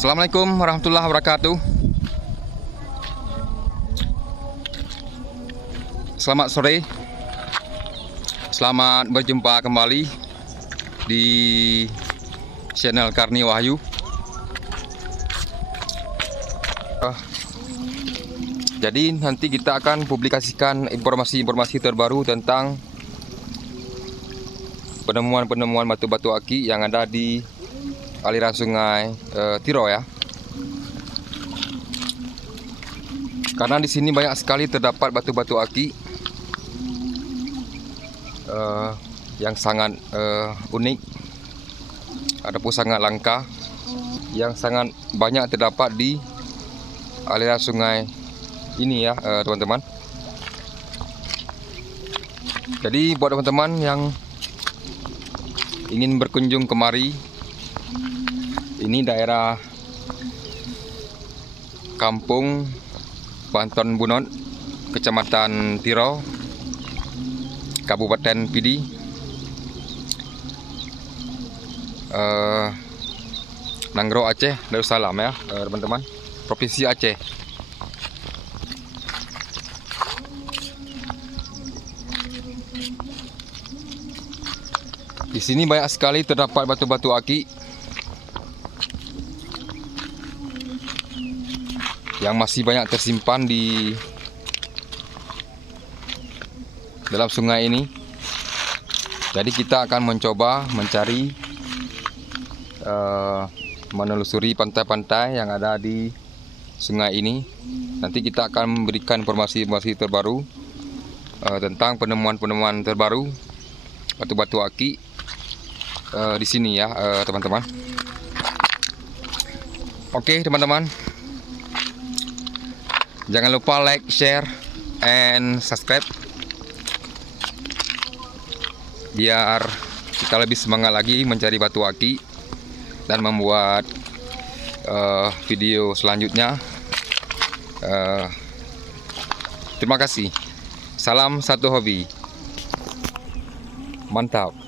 Assalamualaikum warahmatullahi wabarakatuh. Selamat sore. Selamat berjumpa kembali di channel Karni Wahyu. Jadi nanti kita akan publikasikan informasi-informasi terbaru tentang penemuan-penemuan batu-batu aki yang ada di aliran sungai Tiro ya. Karena di sini banyak sekali terdapat batu-batu aki yang sangat unik, ataupun sangat langka, yang sangat banyak terdapat di aliran sungai ini ya teman-teman. Jadi buat teman-teman yang ingin berkunjung kemari, ini daerah Kampung Banton Bunut, Kecamatan Tiro, Kabupaten Pidi, Nanggro Aceh Darussalam ya teman-teman, Provinsi Aceh. Di sini banyak sekali terdapat batu-batu aki yang masih banyak tersimpan di dalam sungai ini. Jadi kita akan mencoba mencari, menelusuri pantai-pantai yang ada di sungai ini. Nanti kita akan memberikan informasi-informasi terbaru tentang penemuan-penemuan terbaru batu-batu aki di sini ya teman-teman. Oke teman-teman, jangan lupa like, share, and subscribe biar kita lebih semangat lagi mencari batu aki dan membuat video selanjutnya. Terima kasih. Salam satu hobi. Mantap.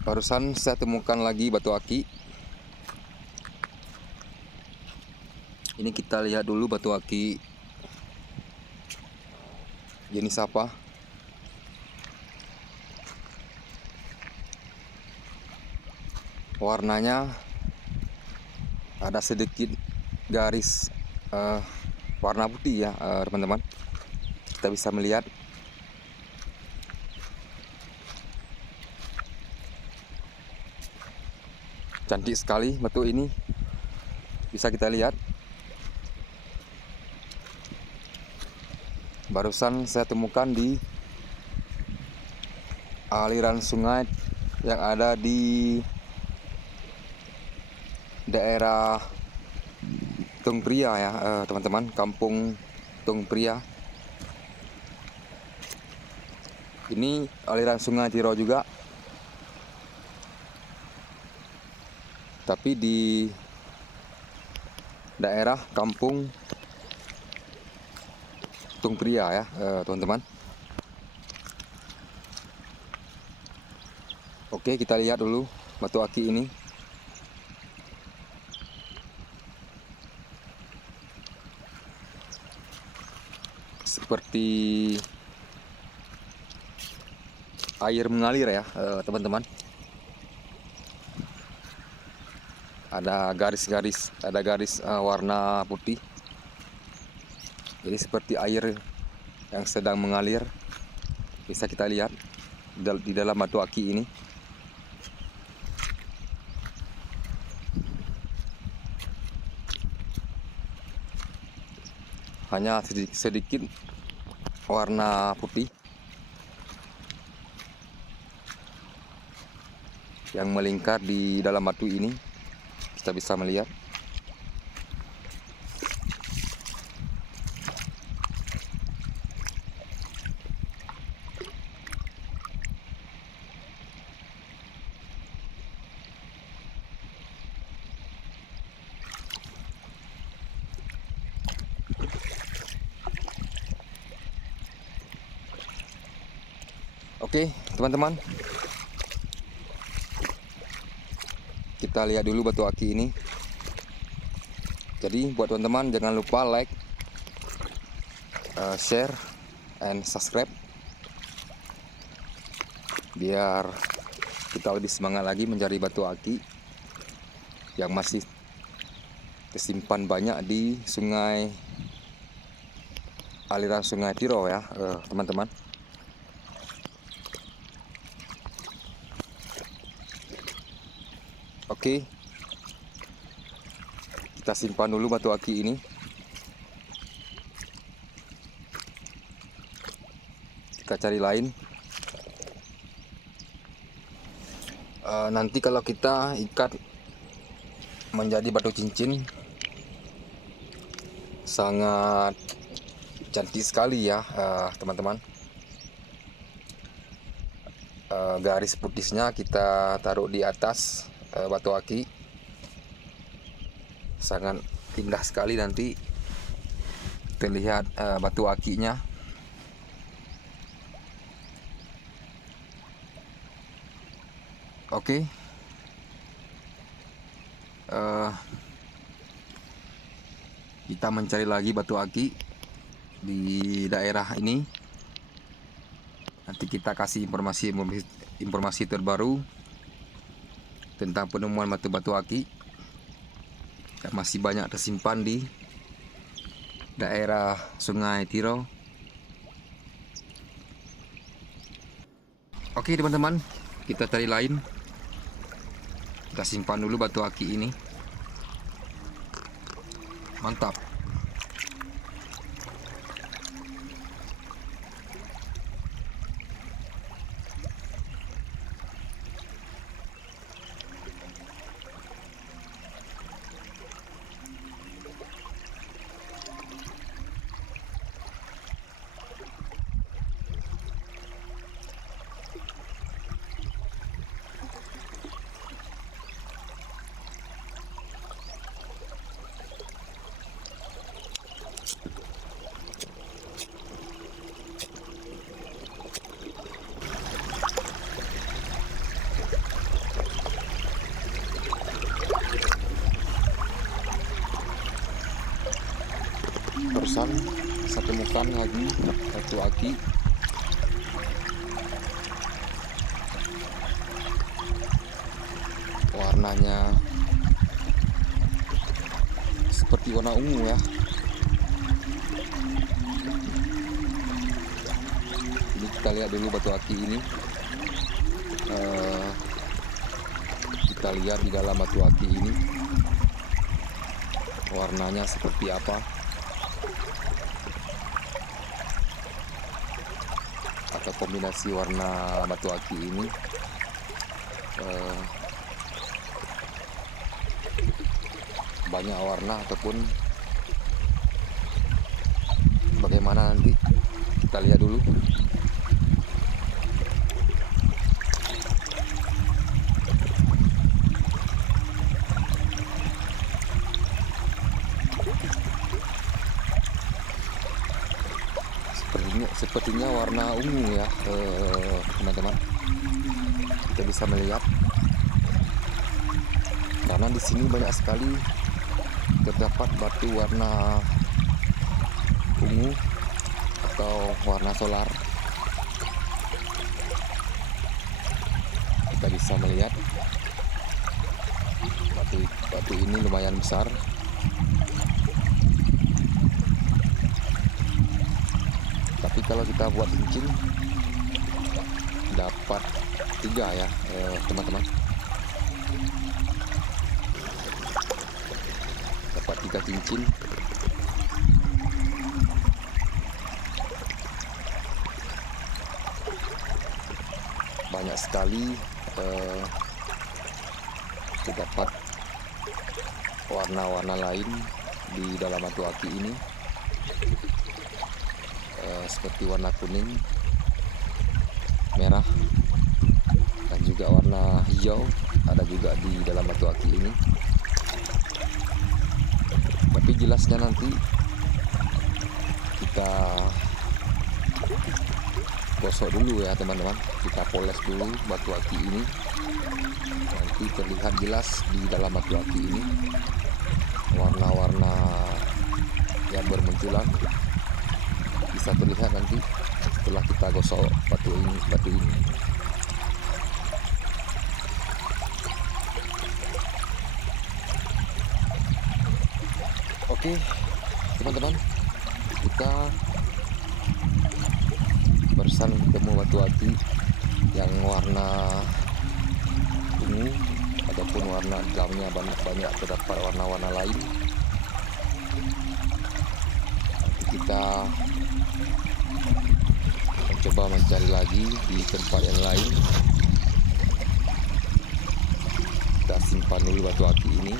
Barusan saya temukan lagi batu aki. Ini kita lihat dulu batu aki jenis apa. warnanya ada sedikit garis warna putih ya teman-teman. Kita bisa melihat cantik sekali batu ini, bisa kita lihat. Barusan saya temukan di aliran sungai yang ada di daerah Tung Pria ya teman-teman, kampung Tung Pria. Ini aliran sungai Tiro juga, tapi di daerah kampung Tung Pria ya teman-teman. Oke, kita lihat dulu batu aki ini. Seperti air mengalir ya teman-teman. Ada garis-garis, ada garis warna putih. Jadi seperti air yang sedang mengalir, bisa kita lihat di dalam batu aki ini. Hanya sedikit warna putih yang melingkar di dalam batu ini, kita bisa melihat. Oke teman-teman, kita lihat dulu batu aki ini. Jadi buat teman-teman jangan lupa like, share, and subscribe, biar kita lebih semangat lagi mencari batu aki yang masih tersimpan banyak di sungai, aliran sungai Tiro ya teman-teman. Oke, kita simpan dulu batu aki ini. Kita cari lain. Nanti kalau kita ikat menjadi batu cincin, sangat cantik sekali ya teman-teman. Garis putihnya kita taruh di atas batu aki, sangat indah sekali nanti terlihat batu akinya. Oke, kita mencari lagi batu aki di daerah ini. Nanti kita kasih informasi terbaru tentang penemuan batu-batu aki yang masih banyak tersimpan di daerah sungai Tiro. Oke teman-teman, kita cari lain. Kita simpan dulu batu aki ini. Mantap. Barusan saya temukan lagi batu aki. warnanya seperti warna ungu ya. Ini kita lihat dulu batu aki ini. Kita lihat di dalam batu aki ini warnanya seperti apa. Atau kombinasi warna batu aki ini banyak warna ataupun bagaimana, nanti kita lihat dulu. Sepertinya warna ungu ya, teman-teman. Kita bisa melihat karena di sini banyak sekali terdapat batu warna ungu atau warna solar. Kita bisa melihat batu ini lumayan besar. Tapi kalau kita buat cincin dapat 3 ya, teman-teman. Dapat 3 cincin. Banyak sekali terdapat warna-warna lain di dalam batu aki ini. Seperti warna kuning, merah, dan juga warna hijau ada juga di dalam batu aki ini. Tapi jelasnya nanti kita gosok dulu ya teman-teman. Kita poles dulu batu aki ini. Nanti terlihat jelas di dalam batu aki ini warna-warna yang bermunculan. Bisa terlihat nanti setelah kita gosok batu ini. Oke, teman-teman, kita barusan ketemu batu aki yang warna ungu ataupun warna dalamnya banyak terdapat warna-warna lain. Nanti kita mencoba mencari lagi di tempat yang lain. Kita simpan dulu batu aki ini.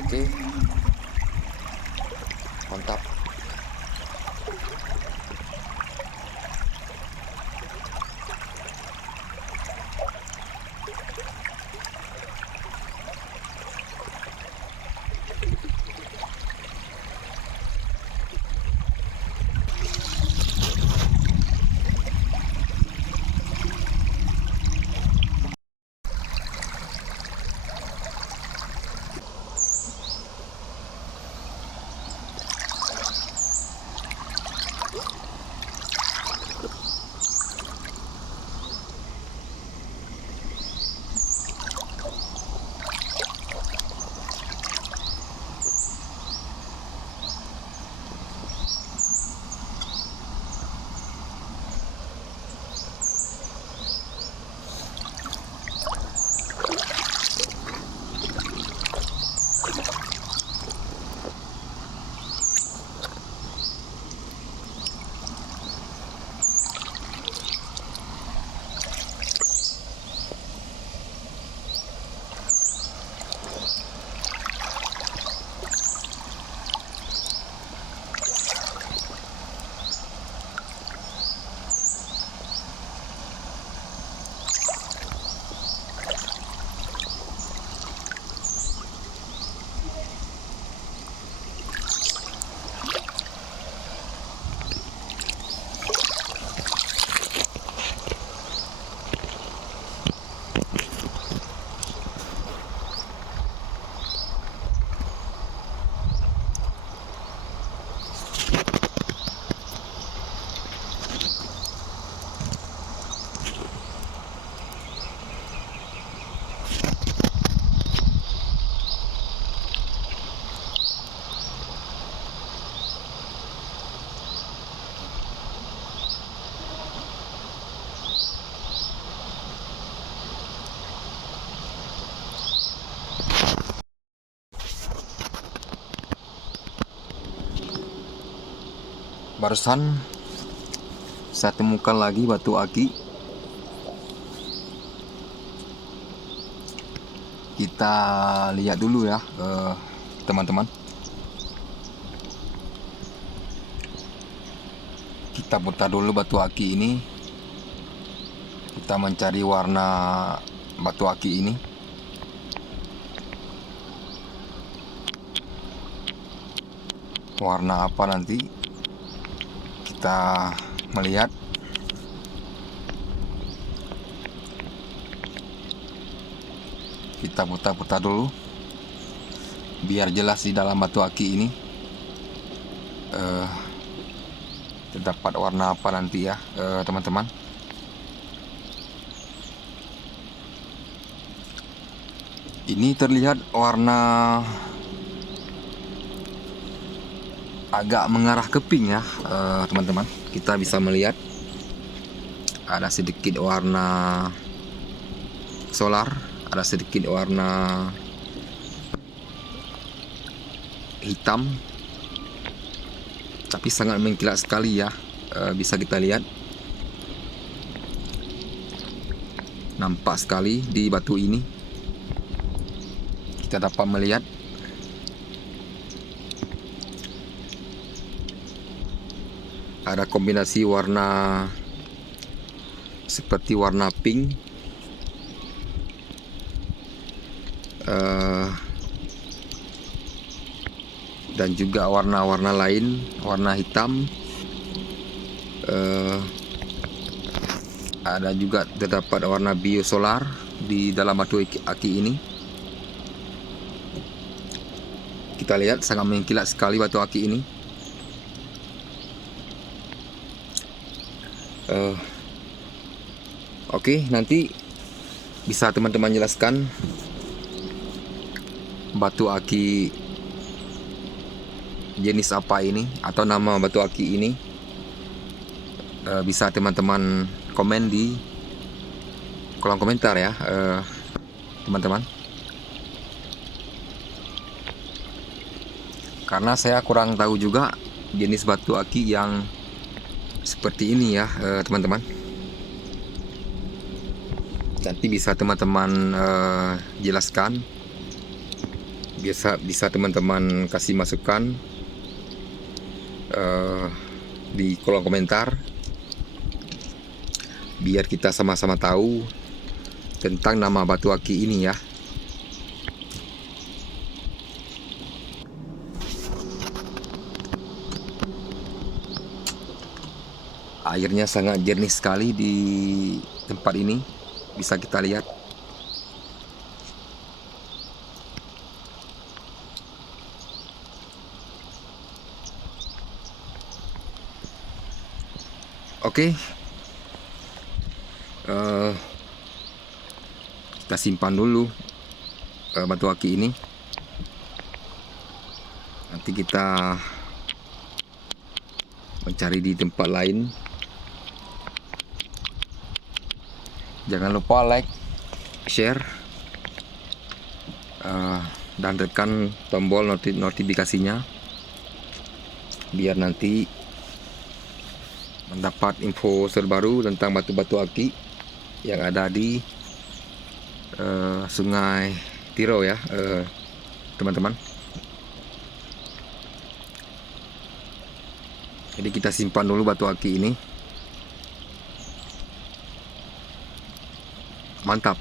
Oke, mantap. Barusan saya temukan lagi batu aki. Kita lihat dulu ya, teman-teman. Kita putar dulu batu aki ini. Kita mencari warna batu aki ini. Warna apa nanti kita melihat. Kita putar-putar dulu biar jelas di dalam batu aki ini terdapat warna apa nanti ya, teman-teman. Ini terlihat warna agak mengarah ke pink ya, teman-teman. Kita bisa melihat ada sedikit warna solar, ada sedikit warna hitam, tapi sangat mengkilat sekali ya. Bisa kita lihat, nampak sekali di batu ini. Kita dapat melihat ada kombinasi warna seperti warna pink, dan juga warna-warna lain, warna hitam. Ada juga terdapat warna biosolar di dalam batu aki ini. Kita lihat sangat mengkilat sekali batu aki ini. Oke, nanti bisa teman-teman jelaskan batu aki jenis apa ini atau nama batu aki ini. Bisa teman-teman komen di kolom komentar ya, teman-teman. Karena saya kurang tahu juga jenis batu aki yang seperti ini ya, teman-teman. Nanti bisa teman-teman jelaskan, bisa teman-teman kasih masukan di kolom komentar, biar kita sama-sama tahu tentang nama batu aki ini ya. Airnya sangat jernih sekali di tempat ini, bisa kita lihat. Oke, kita simpan dulu batu aki ini. Nanti kita mencari di tempat lain. Jangan lupa like, share, dan tekan tombol notifikasinya biar nanti mendapat info terbaru tentang batu-batu aki yang ada di Sungai Tiro ya, teman-teman. Jadi kita simpan dulu batu aki ini. Mantap.